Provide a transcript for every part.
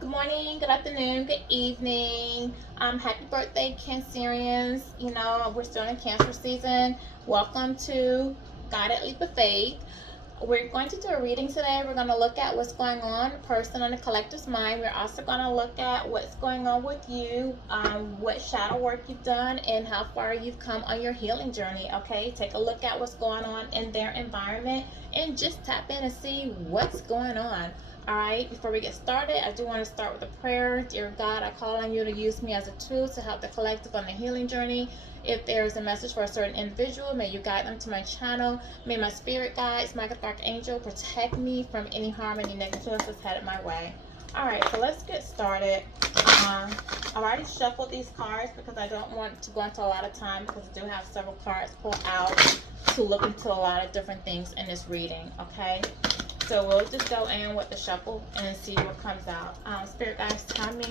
Good morning, good afternoon, good evening. Happy birthday, Cancerians. You know, we're still in Cancer season. Welcome to Guided Leap of Faith. We're going to do a reading today. We're going to look at what's going on, the person on the collective's mind. We're also going to look at what's going on with you, what shadow work you've done, and how far you've come on your healing journey. Okay, take a look at what's going on in their environment and just tap in and see what's going on. All right, before we get started, I do want to start with a prayer. Dear God, I call on you to use me as a tool to help the collective on the healing journey. If there is a message for a certain individual, may you guide them to my channel. May my spirit guides, my archangel, protect me from any harm, any negativity that's headed my way. All right, so let's get started. I've already shuffled these cards because I don't want to go into a lot of time because I do have several cards pulled out to look into a lot of different things in this reading, okay? So we'll just go in with the shuffle and see what comes out. Spirit guides, tell me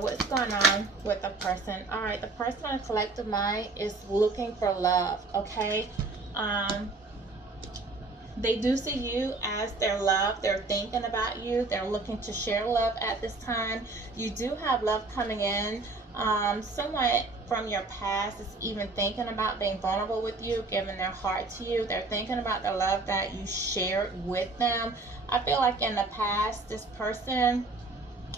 what's going on with the person. All right, the person on the collective mind is looking for love, okay? They do see you as their love. They're thinking about you. They're looking to share love at this time. You do have love coming in. Someone from your past is even thinking about being vulnerable with you, giving their heart to you. They're thinking about the love that you shared with them. I feel like in the past, this person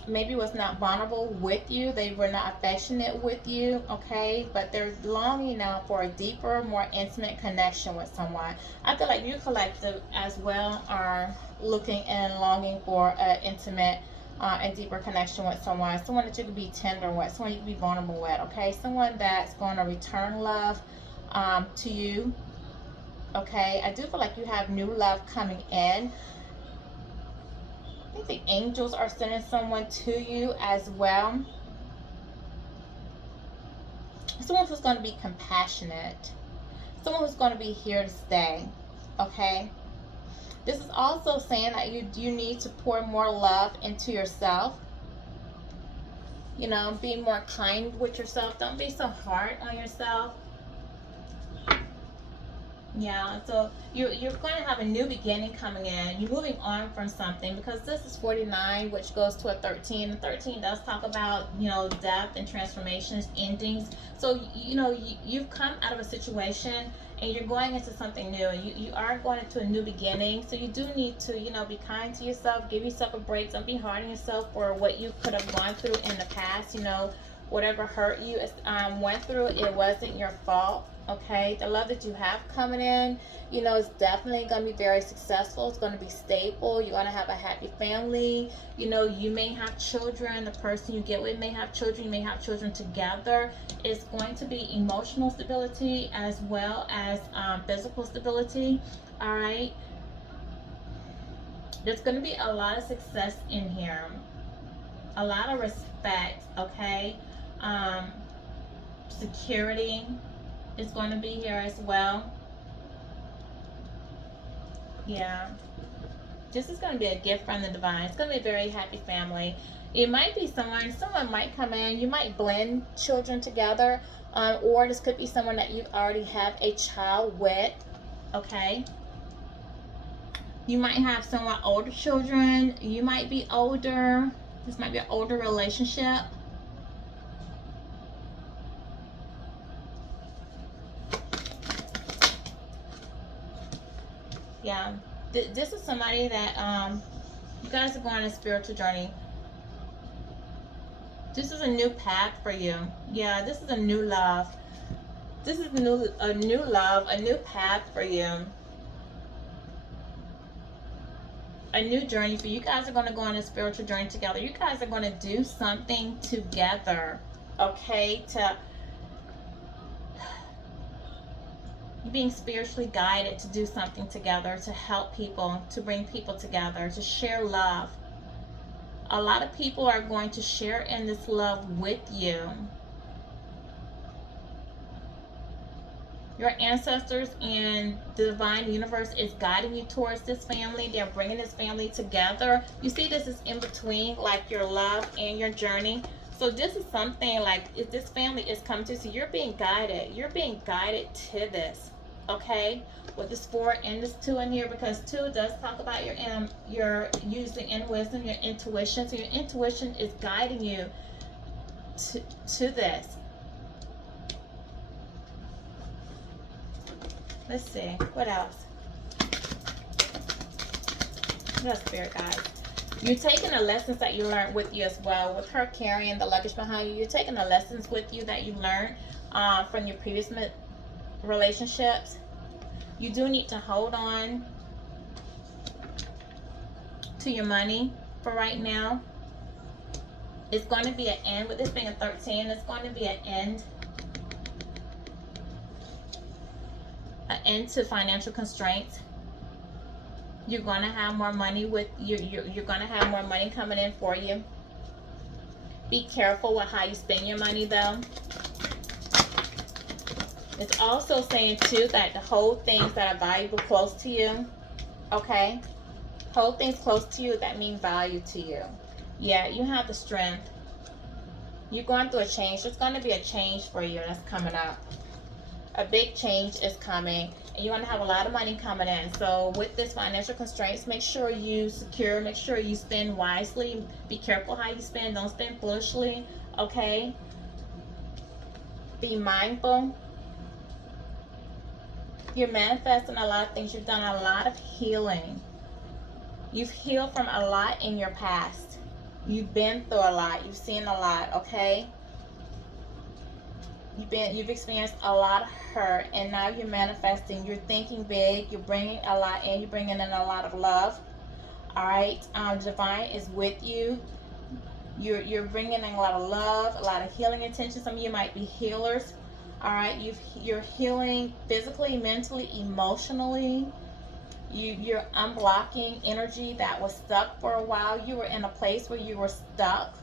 maybe was not vulnerable with you. They were not affectionate with you, okay? But they're longing now for a deeper, more intimate connection with someone. I feel like you collective as well are looking and longing for an intimate and deeper connection with someone that you can be tender with, someone you can be vulnerable with, okay? Someone that's going to return love to you, okay? I do feel like you have new love coming in. I think the angels are sending someone to you as well. Someone who's going to be compassionate. Someone who's going to be here to stay, okay? This is also saying that you need to pour more love into yourself. You know, be more kind with yourself. Don't be so hard on yourself. Yeah, so you're going to have a new beginning coming in. You're moving on from something because this is 49, which goes to a 13. 13 does talk about, you know, death and transformations, endings. So, you know, you've come out of a situation and you're going into something new. You are going into a new beginning. So you do need to, you know, be kind to yourself. Give yourself a break. Don't be hard on yourself for what you could have gone through in the past. You know, whatever hurt you went through, it wasn't your fault. Okay, the love that you have coming in, you know, is definitely going to be very successful. It's going to be stable. You're going to have a happy family. You know, you may have children. The person you get with may have children. You may have children together. It's going to be emotional stability as well as physical stability. All right, there's going to be a lot of success in here, a lot of respect. Okay, security is going to be here as well. Yeah, this is going to be a gift from the divine. It's going to be a very happy family. It might be someone might come in. You might blend children together, or this could be someone that you already have a child with. Okay, you might have somewhat older children. You might be older. This might be an older relationship. Yeah, this is somebody that you guys are going on a spiritual journey. This is a new path for you. Yeah, this is a new love. This is a new love, a new path for you. A new journey for you. You guys are going to go on a spiritual journey together. You guys are going to do something together. Okay, you're being spiritually guided to do something together, to help people, to bring people together, to share love. A lot of people are going to share in this love with you. Your ancestors and the divine universe is guiding you towards this family. They're bringing this family together. You see, this is in between, like your love and your journey. So this is something like, if this family is coming to, so you're being guided. You're being guided to this. Okay? with this 4 and this 2 in here, because 2 does talk about your using in wisdom, your intuition. So your intuition is guiding you to this. Let's see, what else? That's Spirit, guys. You're taking the lessons that you learned with you as well. With her carrying the luggage behind you, you're taking the lessons with you that you learned from your previous relationships. You do need to hold on to your money for right now. It's going to be an end with this being a 13. It's going to be an end. An end to financial constraints. You're going to have more money with you. You're going to have more money coming in for you. Be careful with how you spend your money, though. It's also saying, too, that to hold things that are valuable close to you. Okay? Hold things close to you that mean value to you. Yeah, you have the strength. You're going through a change. There's going to be a change for you that's coming up. A big change is coming, and you're going to have a lot of money coming in. So with this financial constraints, make sure you secure, make sure you spend wisely. Be careful how you spend. Don't spend foolishly, okay? Be mindful. You're manifesting a lot of things. You've done a lot of healing. You've healed from a lot in your past. You've been through a lot. You've seen a lot, okay? You've experienced a lot of hurt, and now you're manifesting. You're thinking big. You're bringing a lot in. You're bringing in a lot of love. All right, Divine is with you. You're bringing in a lot of love, a lot of healing intentions. Some of you might be healers. All right, you're healing physically, mentally, emotionally. You're unblocking energy that was stuck for a while. You were in a place where you were stuck.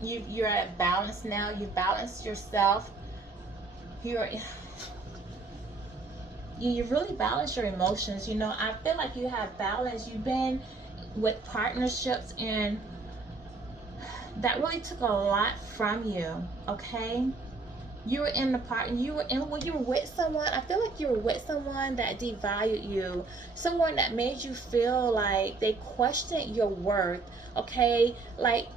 You're at balance now. You balanced yourself. You really balance your emotions. You know, I feel like you have balance. You've been with partnerships, and that really took a lot from you. Okay, you were in the part. You were with someone. I feel like you were with someone that devalued you. Someone that made you feel like they questioned your worth. Okay, like.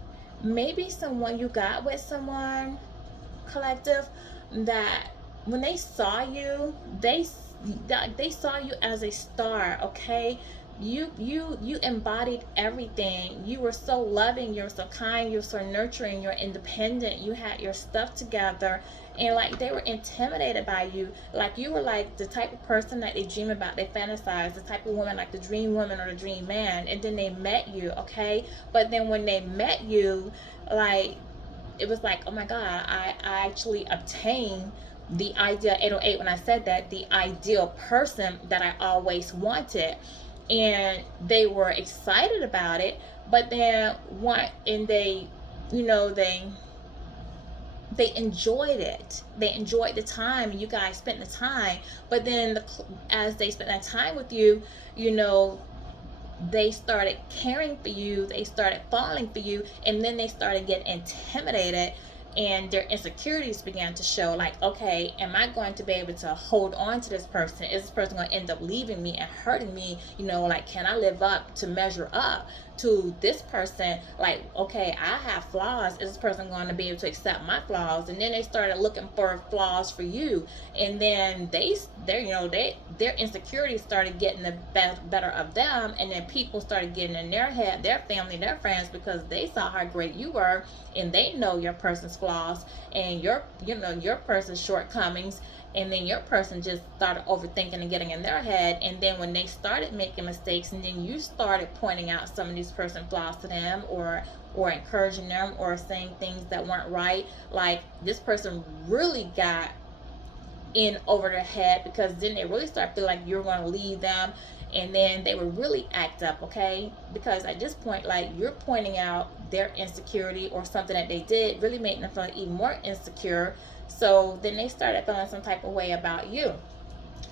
Maybe someone you got with someone, collective, that when they saw you, they saw you as a star. Okay, you embodied everything. You were so loving, you're so kind, you're so nurturing, you're independent, you had your stuff together, and like they were intimidated by you. Like you were like the type of person that they dream about, they fantasize, the type of woman, like the dream woman or the dream man. And then they met you, okay? But then when they met you, like it was like, oh my God, I actually obtained the ideal 808. When I said that, the ideal person that I always wanted. And they were excited about it, but then they enjoyed it. They enjoyed the time, and you guys spent the time. But then as they spent that time with you, they started caring for you, they started falling for you, and then they started getting intimidated, and their insecurities began to show. Like, okay, am I going to be able to hold on to this person? Is this person going to end up leaving me and hurting me? Like, can I live up to measure up to this person? Like, okay, I have flaws. Is this person going to be able to accept my flaws? And then they started looking for flaws for you, and then their insecurities started getting the better of them, and then people started getting in their head, their family, their friends, because they saw how great you were, and they know your person's flaws and your person's shortcomings. And then your person just started overthinking and getting in their head. And then when they started making mistakes, and then you started pointing out some of these person flaws to them, or encouraging them, or saying things that weren't right, like this person really got in over their head, because then they really start feeling like you're going to leave them, and then they would really act up, okay? Because at this point, like, you're pointing out their insecurity, or something that they did really made them feel even more insecure. So then they started feeling some type of way about you.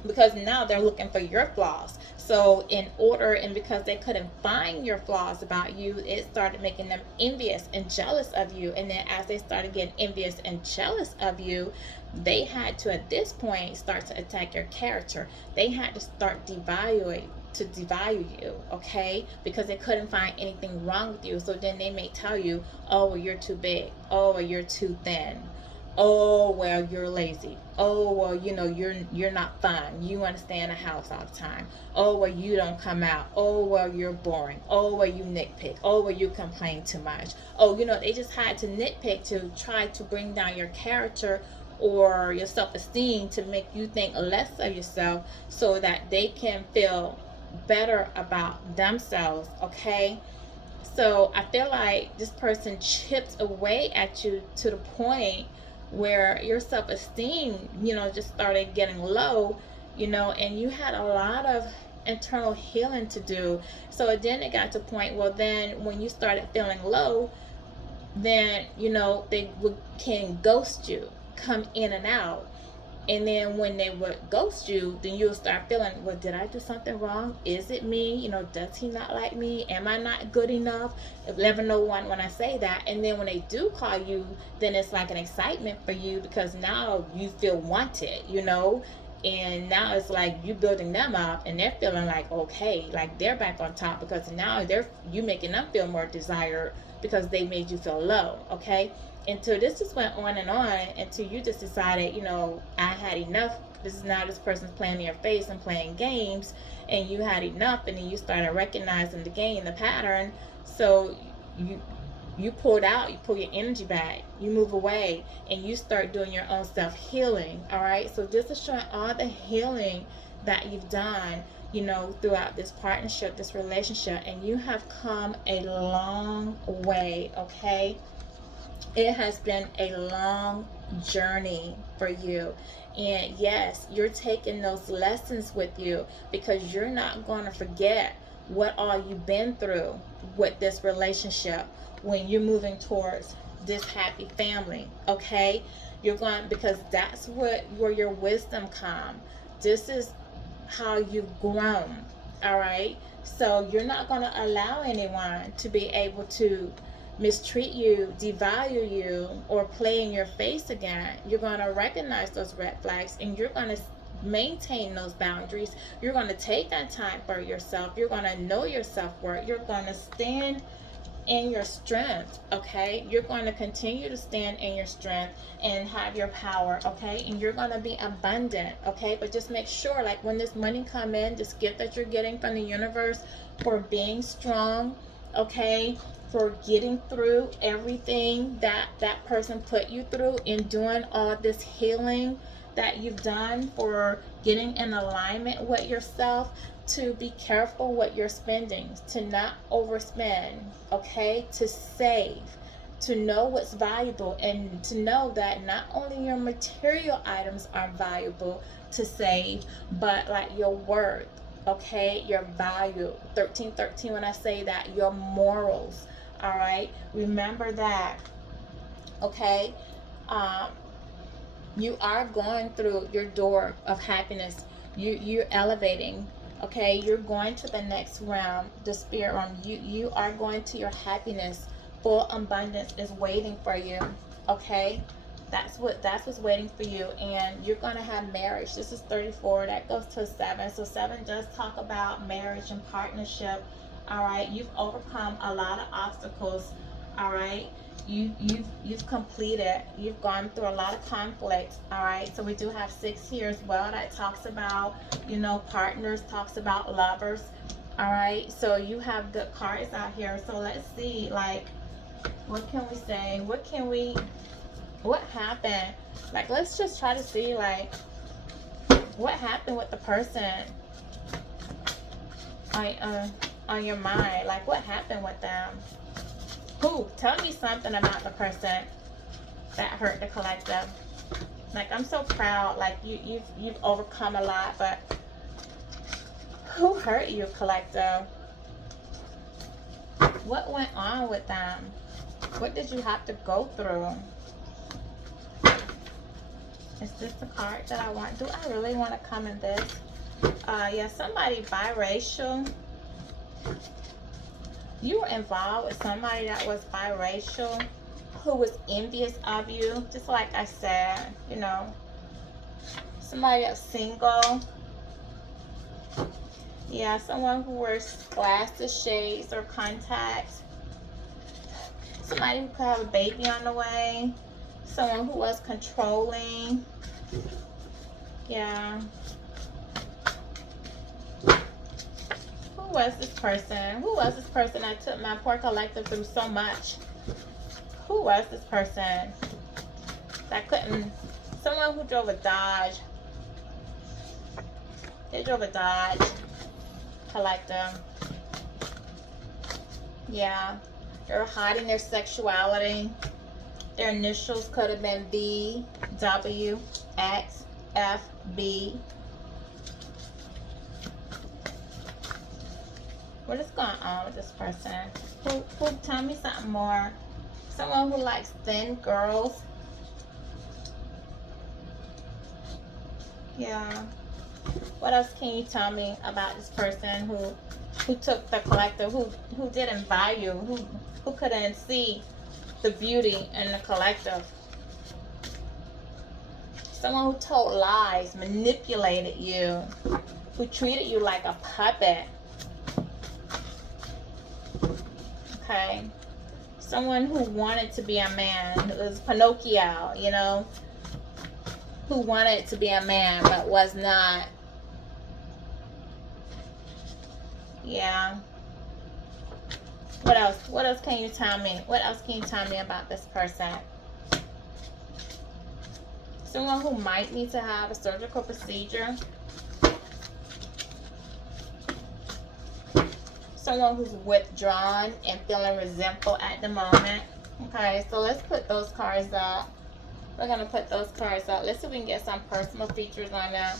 because now they're looking for your flaws. So in order, and because they couldn't find your flaws about you, it started making them envious and jealous of you. And then as they started getting envious and jealous of you, they had to, at this point, start to attack your character. They had to start devalue you, okay, because they couldn't find anything wrong with you. So then they may tell you, oh well, you're too big, oh well, you're too thin, oh well, you're lazy, oh well, you know, you're not fun, you want to stay in the house all the time, oh well, you don't come out, oh well, you're boring, oh well, you nitpick, oh well, you complain too much. Oh, you know, they just had to nitpick to try to bring down your character or your self-esteem, to make you think less of yourself, so that they can feel better about themselves, okay? So I feel like this person chips away at you to the point where your self-esteem, you know, just started getting low, you know, and you had a lot of internal healing to do. So then it got to a point, well, then when you started feeling low, then, you know, can ghost you, come in and out. And then when they would ghost you, then you'll start feeling, well, did I do something wrong? Is it me? You know, does he not like me? Am I not good enough? Never know when I say that. And then when they do call you, then it's like an excitement for you, because now you feel wanted, you know? And now it's like you building them up, and they're feeling like, okay, like they're back on top, because now you making them feel more desired because they made you feel low, okay? Until this just went on and on, until you just decided, you know, I had enough. This is now, this person's playing in your face and playing games, and you had enough. And then you started recognizing the game, the pattern. So you pulled out, you pull your energy back, you move away, and you start doing your own self-healing. All right, so this is showing all the healing that you've done, you know, throughout this partnership, this relationship, and you have come a long way, okay? It has been a long journey for you. And yes, you're taking those lessons with you, because you're not going to forget what all you've been through with this relationship when you're moving towards this happy family, okay? You're going, because that's where your wisdom comes. This is how you've grown, all right? So you're not going to allow anyone to be able to mistreat you, devalue you, or play in your face again. You're going to recognize those red flags, and you're going to maintain those boundaries. You're going to take that time for yourself. You're going to know your self-worth. You're going to stand in your strength, okay? You're going to continue to stand in your strength and have your power, okay? And you're going to be abundant, okay? But just make sure, like, when this money come in, this gift that you're getting from the universe, for being strong, okay, for getting through everything that person put you through, in doing all this healing that you've done, for getting in alignment with yourself, to be careful what you're spending, to not overspend, okay, to save, to know what's valuable, and to know that not only your material items are valuable to save, but like your worth, okay, your value. 1313, when I say that, your morals, all right, remember that, okay? You are going through your door of happiness. You're elevating, okay? You're going to the next realm, the spirit realm. You are going to your happiness. Full abundance is waiting for you, okay? That's what's waiting for you. And you're going to have marriage. This is 34. That goes to 7. So 7 does talk about marriage and partnership. All right, you've overcome a lot of obstacles. All right, you've completed. You've gone through a lot of conflict. All right, so we do have 6 here as well. That talks about, you know, partners. Talks about lovers. All right, so you have good cards out here. So let's see, like, what can we say? What happened? Like, let's just try to see, like, what happened with the person on your mind. Like, what happened with them? Who? Tell me something about the person that hurt the collective. Like, I'm so proud. Like, you've overcome a lot, but who hurt you, collective? What went on with them? What did you have to go through? Is this the card that I want? Do I really want to come in this? Yeah, somebody biracial. You were involved with somebody that was biracial, who was envious of you, just like I said, you know. Somebody that's single. Yeah, someone who wears glasses, shades, or contacts. Somebody who could have a baby on the way. Someone who was controlling. Yeah. Who was this person? Who was this person that took my poor collective through so much? Who was this person that couldn't? Someone who drove a Dodge. They drove a Dodge collective. Yeah. They're hiding their sexuality. Their initials could have been V, W, X, F, B. What is going on with this person? Who tell me something more? Someone who likes thin girls. Yeah. What else can you tell me about this person who took the collective, who didn't value, who couldn't see the beauty in the collective? Someone who told lies, manipulated you, who treated you like a puppet. Okay. Someone who wanted to be a man, who was Pinocchio, you know, who wanted to be a man but was not. Yeah. What else? What else can you tell me? What else can you tell me about this person? Someone who might need to have a surgical procedure. Someone who's withdrawn and feeling resentful at the moment. Okay, so let's put those cards up. We're going to put those cards up. Let's see if we can get some personal features on them.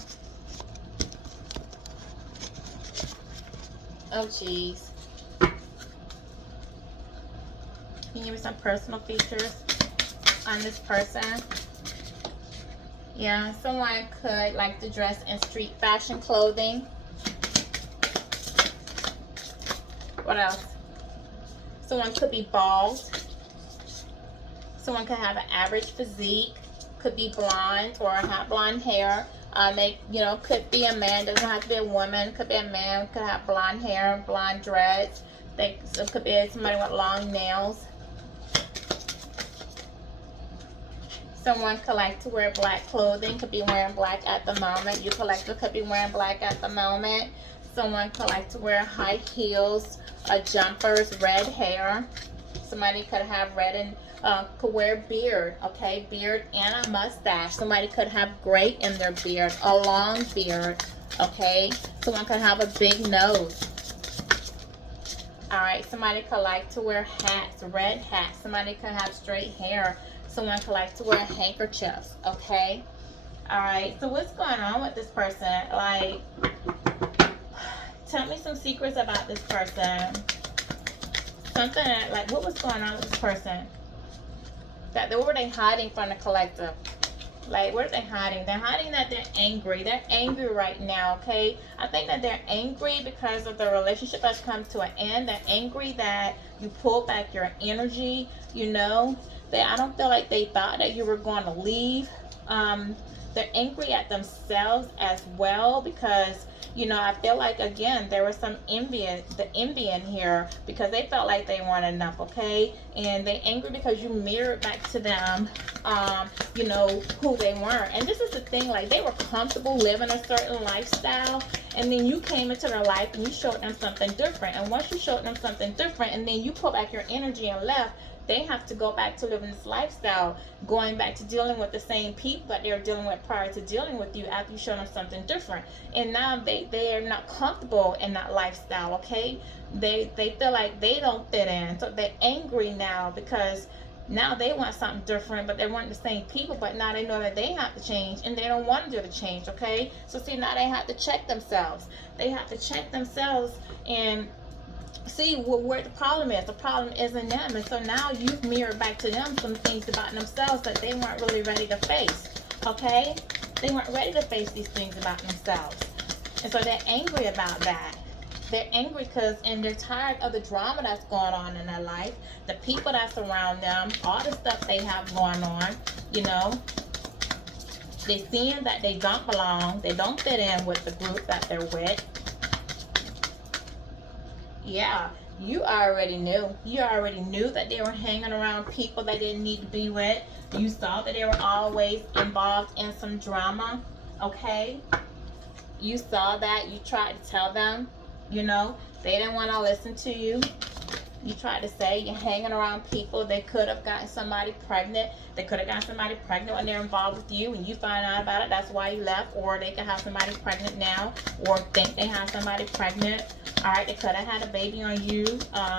Oh, jeez. Can you give me some personal features on this person? Yeah, someone could like to dress in street fashion clothing. What else? Someone could be bald. Someone could have an average physique. Could be blonde or have blonde hair. Could be a man. Doesn't have to be a woman. Could be a man. Could have blonde hair, blonde dreads. It could be somebody with long nails. Someone could like to wear black clothing. Could be wearing black at the moment. You collector could be wearing black at the moment. Someone could like to wear high heels, jumpers, red hair. Somebody could have red and could wear beard, okay, beard and a mustache. Somebody could have gray in their beard, a long beard, okay. Someone could have a big nose. All right, somebody could like to wear hats, red hats. Somebody could have straight hair. Someone could like to wear handkerchiefs, okay. All right, so what's going on with this person? Like, tell me some secrets about this person. Something like, what was going on with this person? What were they hiding from the collective? Like, what are they hiding? They're hiding that they're angry. They're angry right now, okay? I think that they're angry because of the relationship has come to an end. They're angry that you pulled back your energy, you know? I don't feel like they thought that you were going to leave. They're angry at themselves as well because, you know, I feel like, again, there was some envy in here because they felt like they weren't enough, okay? And they're angry because you mirrored back to them, you know, who they weren't. And this is the thing, like, they were comfortable living a certain lifestyle, and then you came into their life and you showed them something different. And once you showed them something different and then you pull back your energy and left, they have to go back to living this lifestyle, going back to dealing with the same people that they were dealing with prior to dealing with you after you showed them something different. And now they are not comfortable in that lifestyle, okay? They feel like they don't fit in. So they're angry now because now they want something different, but they want the same people, but now they know that they have to change and they don't want to do the change, okay? So see, now they have to check themselves. They have to check themselves and see where the problem is. The problem is in them. And so now you've mirrored back to them some things about themselves that they weren't really ready to face. Okay? They weren't ready to face these things about themselves. And so they're angry about that. They're angry because, and they're tired of the drama that's going on in their life, the people that surround them, all the stuff they have going on, you know. They're seeing that they don't belong, they don't fit in with the group that they're with. Yeah, you already knew. You already knew that they were hanging around people they didn't need to be with. You saw that they were always involved in some drama, okay? You saw that. You tried to tell them, you know, they didn't want to listen to you. You tried to say you're hanging around people. They could have gotten somebody pregnant. They could have gotten somebody pregnant when they're involved with you and you find out about it. That's why you left. Or they could have somebody pregnant now or think they have somebody pregnant. All right, they could have had a baby on you.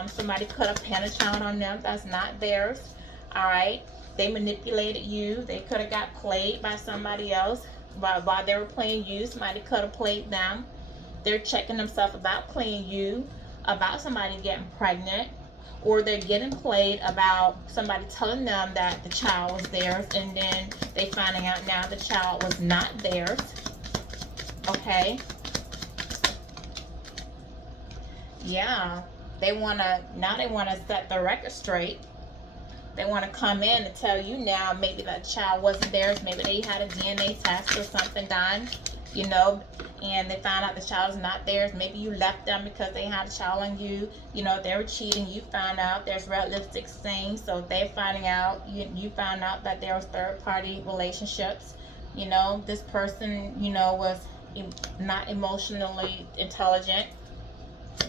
Somebody could have had a child on them that's not theirs. All right, they manipulated you. They could have got played by somebody else. While they were playing you, somebody could have played them. They're checking themselves about playing you, about somebody getting pregnant, or they're getting played about somebody telling them that the child was theirs, and then they finding out now the child was not theirs. Okay? Yeah. They want to set the record straight. They want to come in and tell you now maybe that child wasn't theirs. Maybe they had a DNA test or something done, you know, and they found out the child is not theirs. Maybe you left them because they had a child on you. You know, they were cheating. You found out there's red lipstick stains. So they're finding out, you found out that there was third-party relationships. You know, this person, you know, was not emotionally intelligent.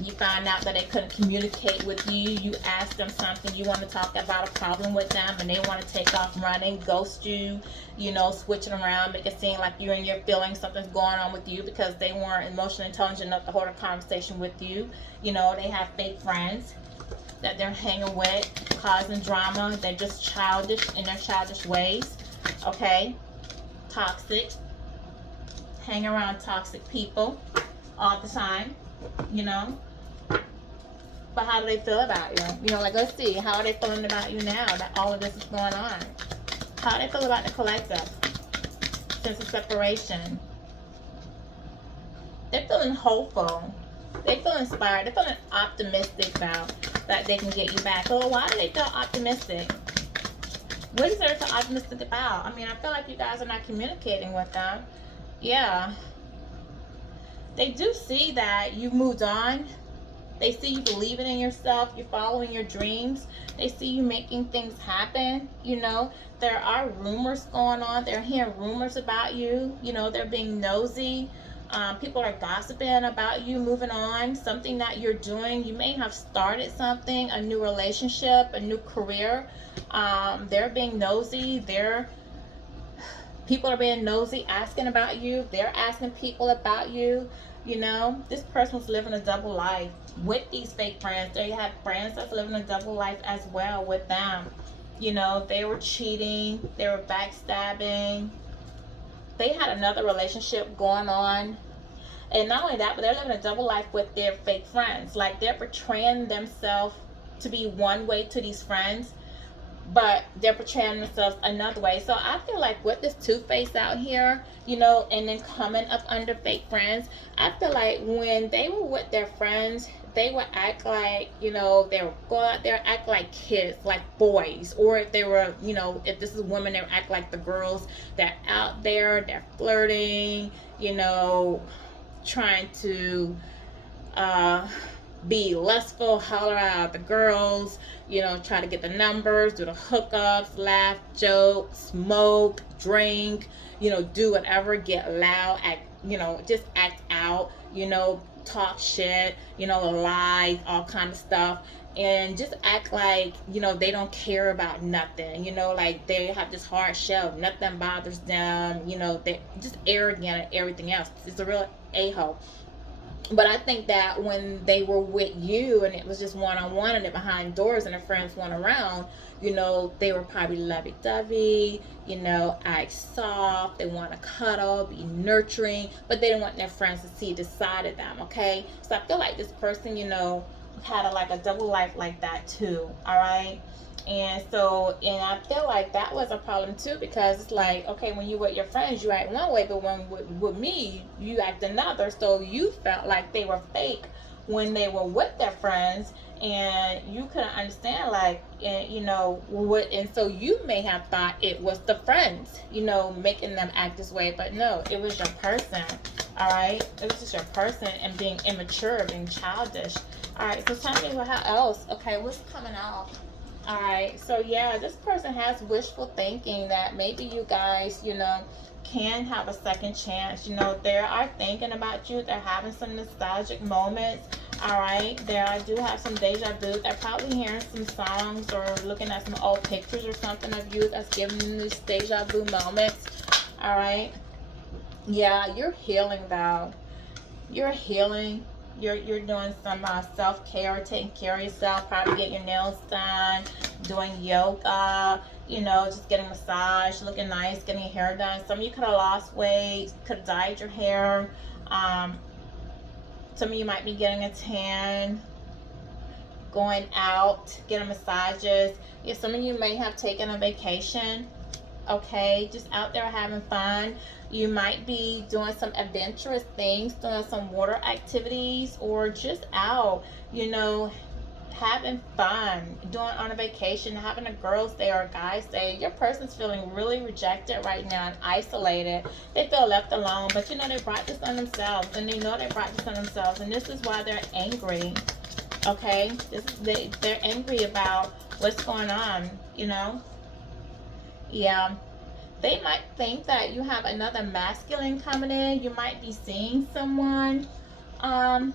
You found out that they couldn't communicate with you. You asked them something, you want to talk about a problem with them, and they want to take off running, ghost you, you know, switch it around, make it seem like you're in your feelings, something's going on with you because they weren't emotionally intelligent enough to hold a conversation with you. You know, they have fake friends that they're hanging with, causing drama. They're just childish in their childish ways. Okay? Toxic. Hang around toxic people all the time. You know, but how do they feel about you? You know, like, let's see, how are they feeling about you now that all of this is going on? How do they feel about the collective sense of separation? They're feeling hopeful. They feel inspired. They're feeling optimistic now that they can get you back. So why do they feel optimistic? What is there to optimistic about? I mean, I feel like you guys are not communicating with them. Yeah. They do see that you've moved on. They see you believing in yourself. You're following your dreams. They see you making things happen. You know, there are rumors going on. They're hearing rumors about you. You know, they're being nosy. People are gossiping about you moving on. Something that you're doing. You may have started something, a new relationship, a new career. They're being nosy. People are being nosy, asking about you. They're asking people about you. You know, this person was living a double life with these fake friends. They have friends that's living a double life as well with them. You know, they were cheating. They were backstabbing. They had another relationship going on. And not only that, but they're living a double life with their fake friends. Like, they're portraying themselves to be one way to these friends, but they're portraying themselves another way. So I feel like with this two-face out here, you know, and then coming up under fake friends, I feel like when they were with their friends, they would act like, you know, they would go out there, act like kids, like boys. Or if they were, you know, if this is women, they would act like the girls. They're out there, they're flirting, you know, trying to be lustful, holler out the girls, you know, try to get the numbers, do the hookups, laugh, joke, smoke, drink, you know, do whatever, get loud, act, you know, just act out, you know, talk shit, you know, lie, all kind of stuff, and just act like, you know, they don't care about nothing, you know, like they have this hard shell, nothing bothers them, you know, they're just arrogant and everything else. It's a real a-hole. But I think that when they were with you and it was just one-on-one and they're behind doors and their friends weren't around, you know, they were probably lovey-dovey, you know, act soft, they want to cuddle, be nurturing, but they didn't want their friends to see the side of them, okay? So I feel like this person, you know, had like a double life like that too, all right? And so, and I feel like that was a problem too, because it's like, okay, when you with your friends, you act one way, but when with me, you act another. So you felt like they were fake when they were with their friends, and you couldn't understand, like, and, you know, what, and so you may have thought it was the friends, you know, making them act this way, but no, it was your person. All right, it was just your person and being immature, being childish. All right, so tell me, well, how else? Okay, what's coming off? All right, so yeah, this person has wishful thinking that maybe you guys, you know, can have a second chance. You know, they are thinking about you. They're having some nostalgic moments. All right, there I do have some deja vu. They're probably hearing some songs or looking at some old pictures or something of you that's giving them these deja vu moments. All right, yeah, you're healing though. You're healing. You're doing some self-care, taking care of yourself, probably getting your nails done, doing yoga, you know, just getting a massage, looking nice, getting your hair done. Some of you could have lost weight, could have dyed your hair. Some of you might be getting a tan, going out, getting massages. Yeah, some of you may have taken a vacation. Okay, just out there having fun. You might be doing some adventurous things, doing some water activities, or just out, you know, having fun, doing on a vacation, having a girls' day or a guy's day. Your person's feeling really rejected right now and isolated. They feel left alone, but you know they brought this on themselves, and they know they brought this on themselves, and this is why they're angry. Okay, they're angry about what's going on, you know. Yeah, they might think that you have another masculine coming in. You might be seeing someone, um,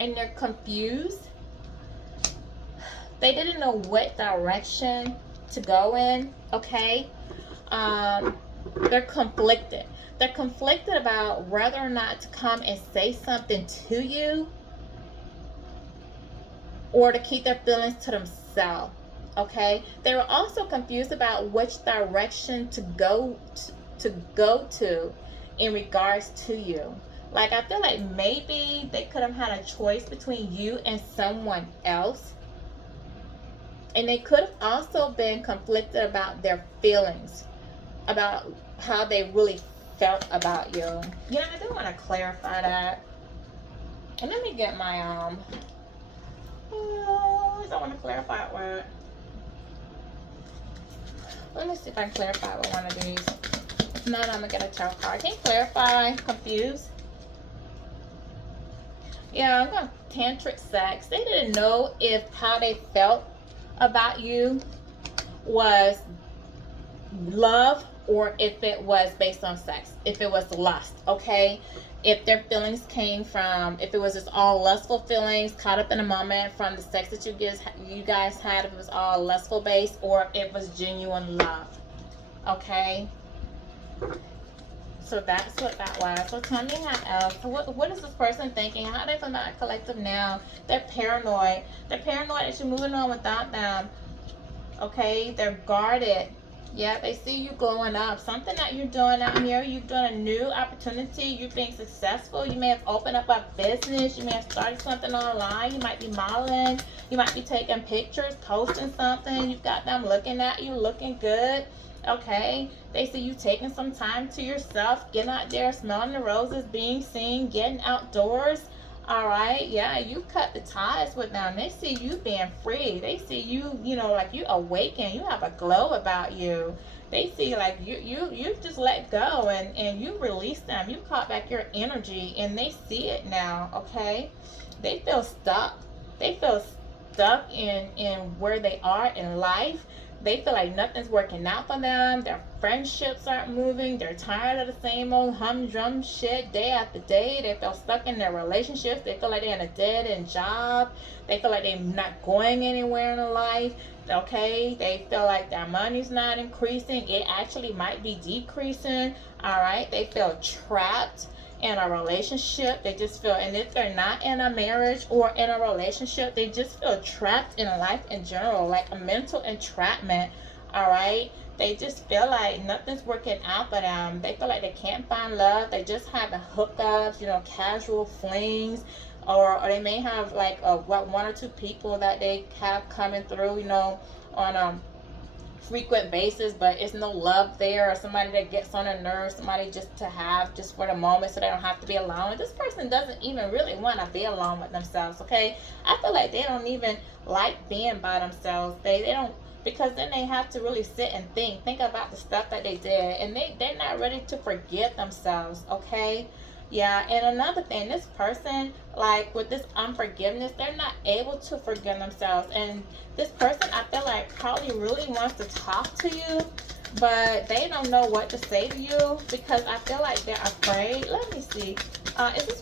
and they're confused. They didn't know what direction to go in. Okay, they're conflicted. They're conflicted about whether or not to come and say something to you, or to keep their feelings to themselves. Okay, they were also confused about which direction to go to in regards to you. Like, I feel like maybe they could have had a choice between you and someone else, and they could have also been conflicted about their feelings, about how they really felt about you. You know, I do want to clarify that. And let me get my I want to clarify it with. Let me see if I can clarify with one of these. If not, I'm going to get a tarot card. Can you clarify? Confused? Yeah, I'm going tantric sex. They didn't know if how they felt about you was love or if it was based on sex. If it was lust, okay? If their feelings came from, if it was just all lustful feelings caught up in a moment from the sex that you guys had, if it was all lustful based, or if it was genuine love. Okay, so that's what that was. So tell me how else. What is this person thinking? How they feel about collective now? They're paranoid. They're paranoid that you're moving on without them. Okay, they're guarded. Yeah, they see you glowing up. Something that you're doing out here, you've done a new opportunity, you're being successful. You may have opened up a business, you may have started something online, you might be modeling, you might be taking pictures, posting something, you've got them looking at you, looking good. Okay, they see you taking some time to yourself, getting out there, smelling the roses, being seen, getting outdoors. All right, yeah, you cut the ties with them. They see you being free. They see you, you know, like you awaken. You have a glow about you. They see like you just let go and you release them. You caught back your energy, and they see it now. Okay, they feel stuck. They feel stuck in where they are in life. They feel like nothing's working out for them. Their friendships aren't moving. They're tired of the same old humdrum shit day after day. They feel stuck in their relationships. They feel like they're in a dead-end job. They feel like they're not going anywhere in life. Okay, they feel like their money's not increasing. It actually might be decreasing. All right, they feel trapped in a relationship. They just feel, and if they're not in a marriage or in a relationship, they just feel trapped in life in general, like a mental entrapment. All right, they just feel like nothing's working out for them. They feel like they can't find love. They just having hookups, you know, casual flings, or they may have like one or two people that they have coming through, on frequent basis, but it's no love there, or somebody that gets on their nerves, somebody just to have just for the moment so they don't have to be alone. And this person doesn't even really want to be alone with themselves, okay? I feel like they don't even like being by themselves. They don't, because then they have to really sit and think about the stuff that they did, and they're not ready to forgive themselves, okay? Yeah, and another thing, this person, like with this unforgiveness, they're not able to forgive themselves. And this person, I feel like, probably really wants to talk to you, but they don't know what to say to you because I feel like they're afraid. Let me see. Is this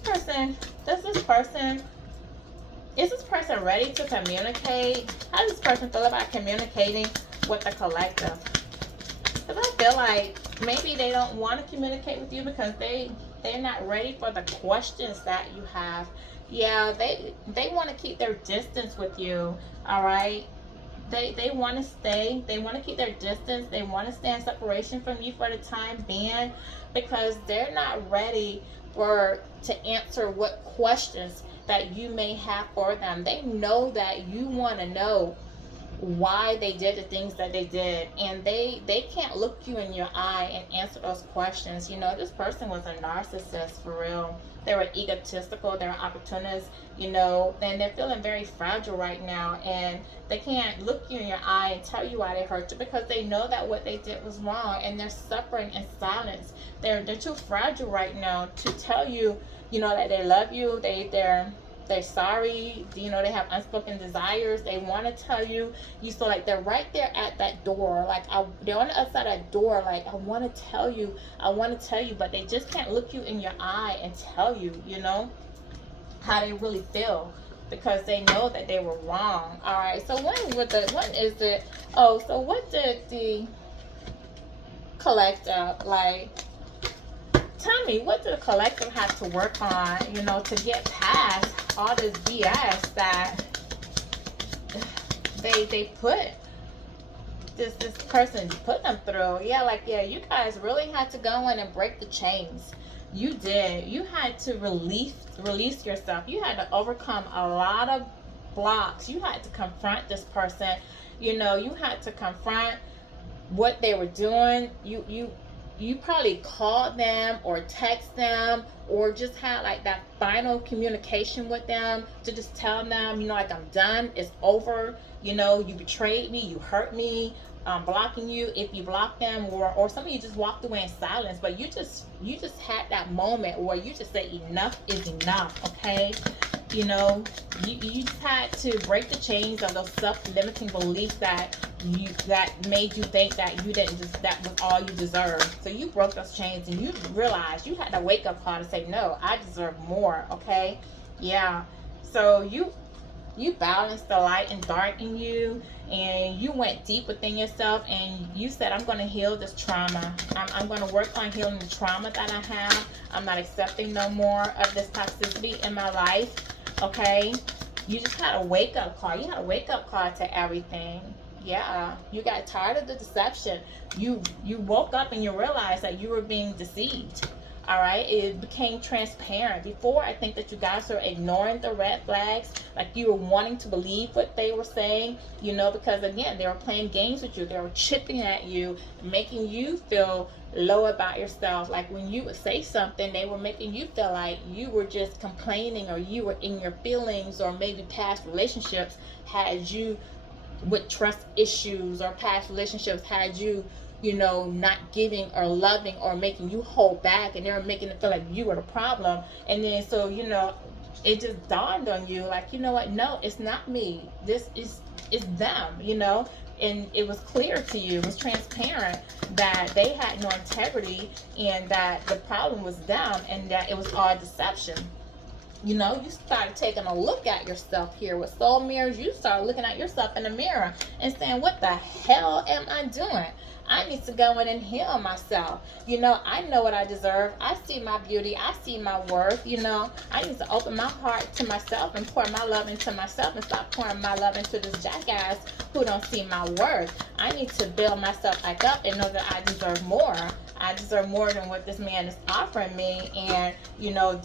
person ready to communicate? How does this person feel about communicating with the collective? Because I feel like maybe they don't want to communicate with you because they're not ready for the questions that you have. Yeah, they want to keep their distance with you, all right? They want to stay. They want to keep their distance. They want to stay in separation from you for the time being because they're not ready to answer what questions that you may have for them. They know that you want to know why they did the things that they did, and they can't look you in your eye and answer those questions. This person was a narcissist for real. They were egotistical, they were opportunists, and they're feeling very fragile right now, and they can't look you in your eye and tell you why they hurt you because they know that what they did was wrong, and they're suffering in silence. They're too fragile right now to tell you, that they love you. They're sorry, they have unspoken desires. They want to tell you. So like they're right there at that door. Like they're on the other side of that door. Like I want to tell you, but they just can't look you in your eye and tell you, how they really feel because they know that they were wrong. All right. So what did the collective like? Tell me, what do the collective have to work on, to get past all this BS that they put this person put them through? Yeah, you guys really had to go in and break the chains. You did. You had to release yourself. You had to overcome a lot of blocks. You had to confront this person. You had to confront what they were doing. You probably called them or text them or just had like that final communication with them to just tell them, like, I'm done, it's over, you betrayed me, you hurt me, I'm blocking you. If you blocked them, or some of you just walked away in silence, but you just had that moment where you just said enough is enough, okay? You just had to break the chains of those self-limiting beliefs that made you think that that was all you deserved. So you broke those chains and you realized you had a wake-up call to say, no, I deserve more, okay? Yeah. So you balanced the light and dark in you, and you went deep within yourself, and you said, I'm going to heal this trauma. I'm going to work on healing the trauma that I have. I'm not accepting no more of this toxicity in my life, okay? You just had a wake-up call. You had a wake-up call to everything. Yeah, you got tired of the deception. You woke up and you realized that you were being deceived. All right, it became transparent. Before, I think that you guys were ignoring the red flags, like you were wanting to believe what they were saying, because again, they were playing games with you. They were chipping at you, making you feel low about yourself. Like when you would say something, they were making you feel like you were just complaining, or you were in your feelings, or maybe past relationships had you with trust issues, or past relationships had you not giving or loving or making you hold back, and they were making it feel like you were the problem. And then so it just dawned on you, like, what, no, it's not me, it's them, and it was clear to you, it was transparent that they had no integrity, and that the problem was them, and that it was all deception. You started taking a look at yourself here with soul mirrors. You started looking at yourself in the mirror and saying, what the hell am I doing? I need to go in and heal myself. I know what I deserve. I see my beauty. I see my worth. I need to open my heart to myself and pour my love into myself, and stop pouring my love into this jackass who don't see my worth. I need to build myself back up and know that I deserve more. I deserve more than what this man is offering me. And you know,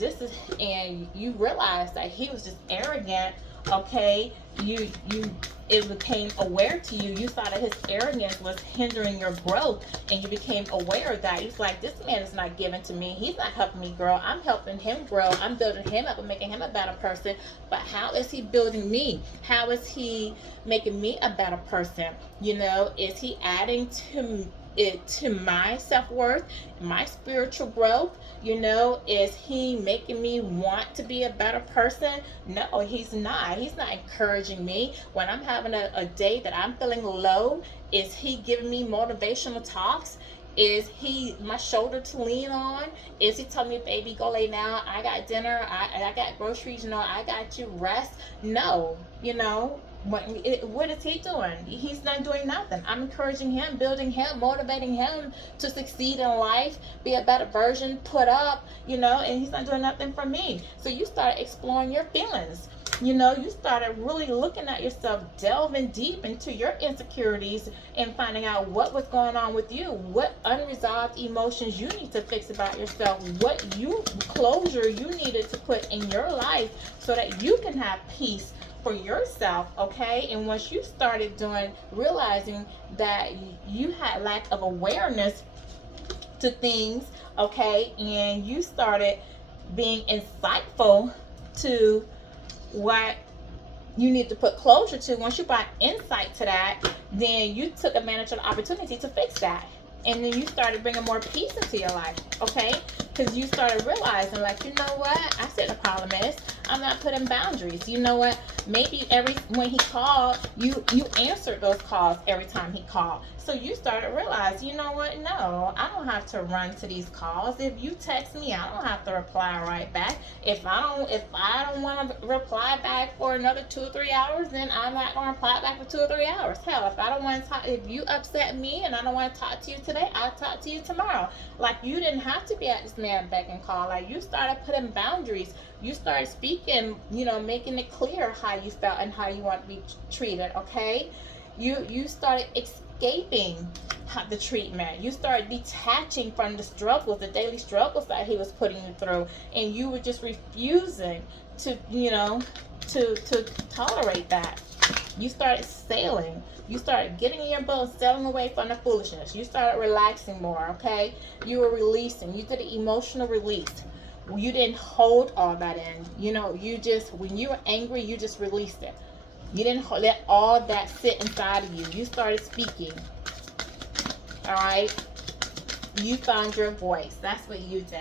and you realize that he was just arrogant. Okay, it became aware to you. You saw that his arrogance was hindering your growth, and you became aware of that. It's like, this man is not giving to me. He's not helping me grow. I'm helping him grow. I'm building him up and making him a better person. But how is he building me? How is he making me a better person? You know, is he adding to my self-worth, my spiritual growth? You know, is he making me want to be a better person? No, he's not. He's not encouraging me when I'm having a day that I'm feeling low. Is he giving me motivational talks? Is he my shoulder to lean on? Is he telling me, baby, go lay down, I got dinner, I got groceries, you know, I got you, rest? No. You know, what is he doing? He's not doing nothing. I'm encouraging him, building him, motivating him to succeed in life, be a better version, put up, you know, and he's not doing nothing for me. So you start exploring your feelings. You know, you started really looking at yourself, delving deep into your insecurities and finding out what was going on with you, what unresolved emotions you need to fix about yourself, what closure you needed to put in your life so that you can have peace for yourself. Okay, and once you started realizing that you had lack of awareness to things, okay, and you started being insightful to what you need to put closure to, once you brought insight to that, then you took advantage of the opportunity to fix that. And then you started bringing more peace into your life, okay? Because you started realizing, like, you know what? I said the problem is I'm not putting boundaries. You know what? Maybe when he called, you answered those calls every time he called. So you started realizing, you know what? No, I don't have to run to these calls. If you text me, I don't have to reply right back. If I don't want to reply back for another 2 or 3 hours, then I'm not going to reply back for 2 or 3 hours. Hell, if I don't want to talk, if you upset me and I don't want to talk to you today, I'll talk to you tomorrow. Like, you didn't have to be at this man beck and call. Like, you started putting boundaries. You started speaking, you know, making it clear how you felt and how you want to be treated, okay? You started escaping the treatment. You started detaching from the struggles, the daily struggles that he was putting you through, and you were just refusing to, you know, to tolerate that. You started sailing. You started getting in your boat, sailing away from the foolishness. You started relaxing more, okay? You were releasing. You did an emotional release. You didn't hold all that in. You know, when you were angry, you just released it. You didn't let all that sit inside of you. You started speaking. All right? You found your voice. That's what you did.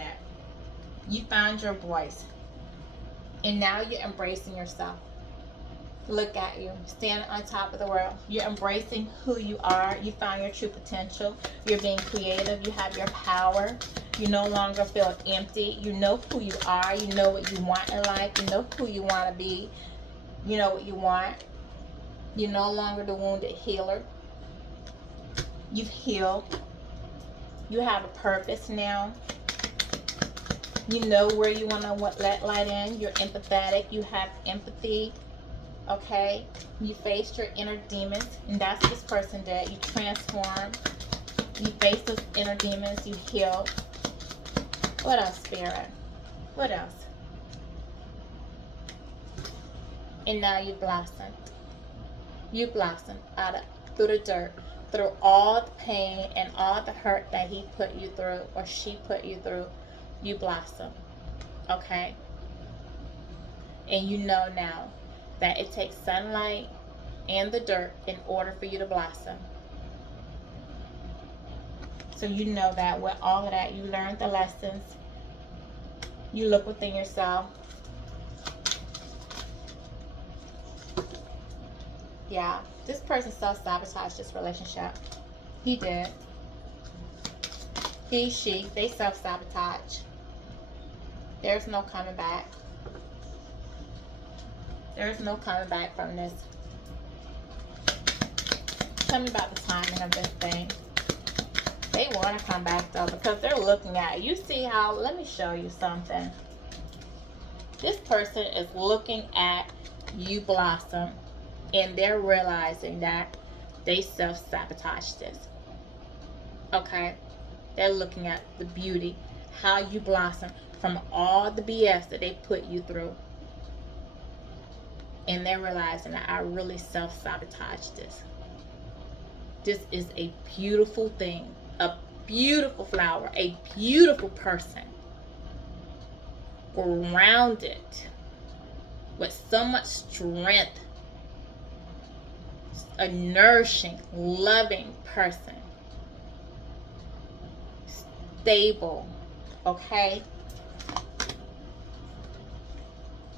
You found your voice. And now you're embracing yourself. Look at you, standing on top of the world. You're embracing who you are. You found your true potential. You're being creative. You have your power. You no longer feel empty. You know who you are. You know what you want in life. You know who you want to be. You know what you want. You're no longer the wounded healer. You've healed. You have a purpose now. You know where you want to let light in. You're empathetic. You have empathy. Okay? You faced your inner demons. And that's what this person did. You transformed. You faced those inner demons. You healed. What else, Spirit? What else? And now you blossomed. You blossomed through the dirt, through all the pain and all the hurt that he put you through or she put you through. You blossomed. Okay? And you know now that it takes sunlight and the dirt in order for you to blossom. So you know that with all of that, you learned the lessons. You look within yourself. Yeah, this person self-sabotaged this relationship. He did. He, she, they self-sabotage. There's no coming back. There's no coming back from this. Tell me about the timing of this thing. They want to come back though because they're looking at it. You see how, let me show you something. This person is looking at you blossom and they're realizing that they self-sabotaged this. Okay? They're looking at the beauty, how you blossom from all the BS that they put you through. And they're realizing that I really self-sabotaged this. This is a beautiful thing, a beautiful flower, a beautiful person, grounded with so much strength, a nourishing, loving person, stable, okay?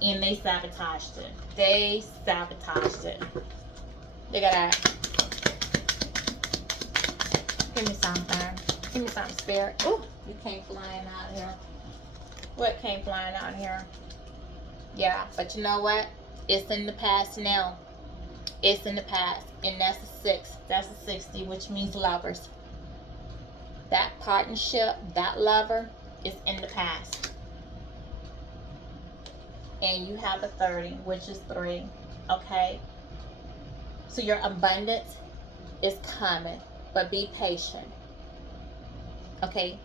And they sabotaged it. They sabotaged it. Look at that. Give me something. Give me something, spirit. Ooh, you came flying out here. What came flying out here? Yeah, but you know what? It's in the past now. It's in the past. And that's a 6. That's a 60, which means lovers. That partnership, that lover, is in the past. And you have a 30, which is 3. Okay? So your abundance is coming. But be patient. Okay?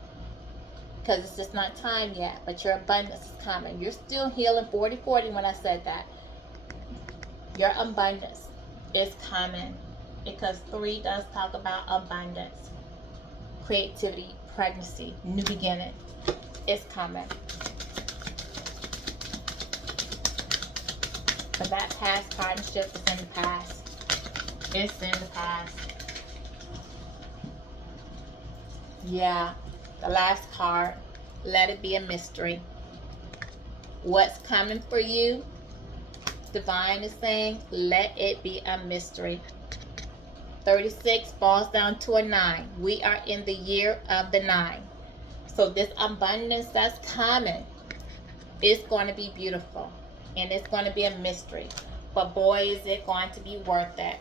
Because it's just not time yet. But your abundance is coming. You're still healing 40-40 when I said that. Your abundance is coming. Because 3 does talk about abundance. Creativity, pregnancy, new beginning. It's coming. But that past partnership is in the past. It's in the past. Yeah. The last card. Let it be a mystery. What's coming for you? Divine is saying, let it be a mystery. 36 falls down to a 9. We are in the year of the 9. So this abundance that's coming is going to be beautiful. And it's going to be a mystery. But boy, is it going to be worth it.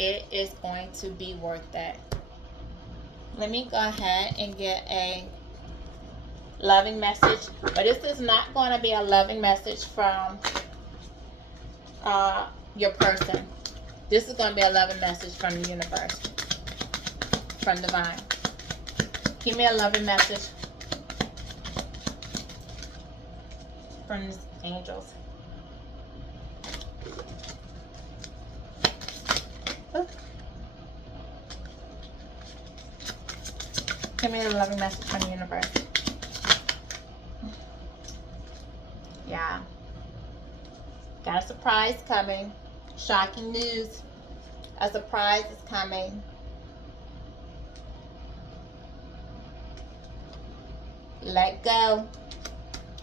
It is going to be worth it. Let me go ahead and get a loving message. But this is not going to be a loving message from your person. This is going to be a loving message from the universe. From divine. Give me a loving message from the angels. Oh. Give me a loving message from the universe. Yeah. Got a surprise coming. Shocking news. A surprise is coming. Let go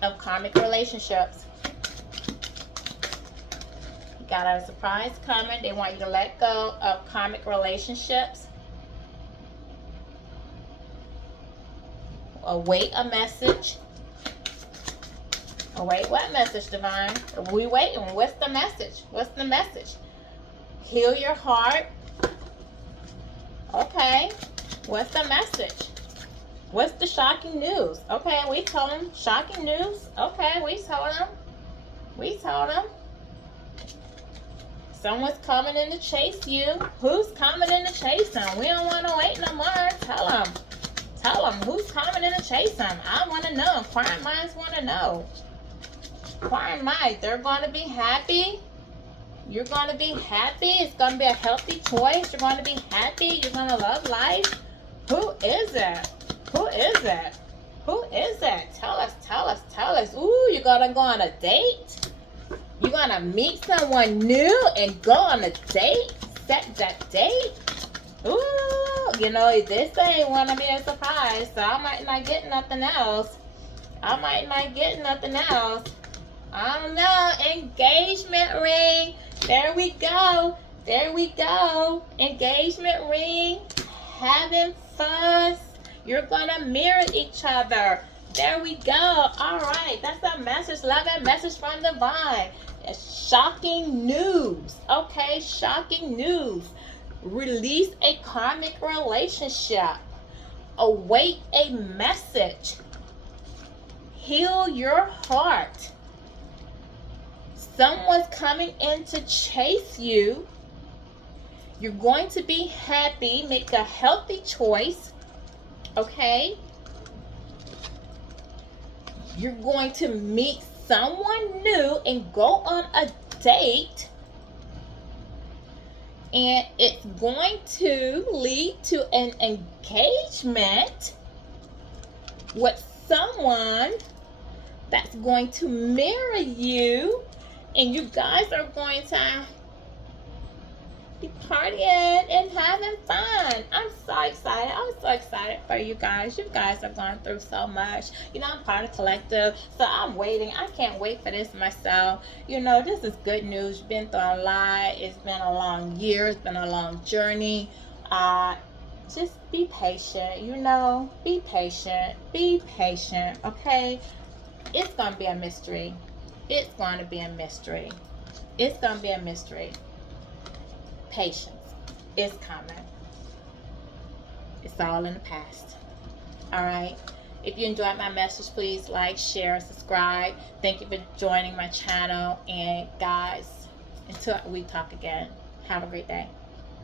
of karmic relationships. You got a surprise coming. They want you to let go of karmic relationships. Await a message. Await what message, divine? We waiting. What's the message? What's the message? Heal your heart. Okay. What's the message? What's the shocking news? Okay, we told them. Shocking news. Okay, we told them. We told them. Someone's coming in to chase you. Who's coming in to chase them? We don't want to wait no more. Tell them. Tell them who's coming in to chase them. I want to know. Inquiring minds want to know. Inquiring minds, they're going to be happy. You're going to be happy. It's going to be a healthy choice. You're going to be happy. You're going to love life. Who is it? Who is it? Who is it? Tell us, tell us, tell us. Ooh, you're going to go on a date? You're going to meet someone new and go on a date? Set that date? Ooh, you know, this ain't want to be a surprise, so I might not get nothing else. I might not get nothing else. I don't know. Engagement ring. There we go. There we go. Engagement ring. Having fun. You're going to mirror each other. There we go. All right. That's a message. Love that message from divine. It's shocking news. Okay. Shocking news. Release a karmic relationship. Await a message. Heal your heart. Someone's coming in to chase you. You're going to be happy. Make a healthy choice. Okay? You're going to meet someone new and go on a date, and it's going to lead to an engagement with someone that's going to marry you, and you guys are going to be partying and having fun. I'm so excited. I'm so excited for you guys. You guys are going through so much. You know, I'm part of collective, so I'm waiting. I can't wait for this myself. You know, this is good news. You've been through a lot. It's been a long year. It's been a long journey. Just be patient. You know, be patient. Be patient. Okay? It's going to be a mystery. It's going to be a mystery. It's going to be a mystery. Patience is coming. It's all in the past. All right. If you enjoyed my message, please like, share, subscribe. Thank you for joining my channel. And guys, until we talk again, have a great day.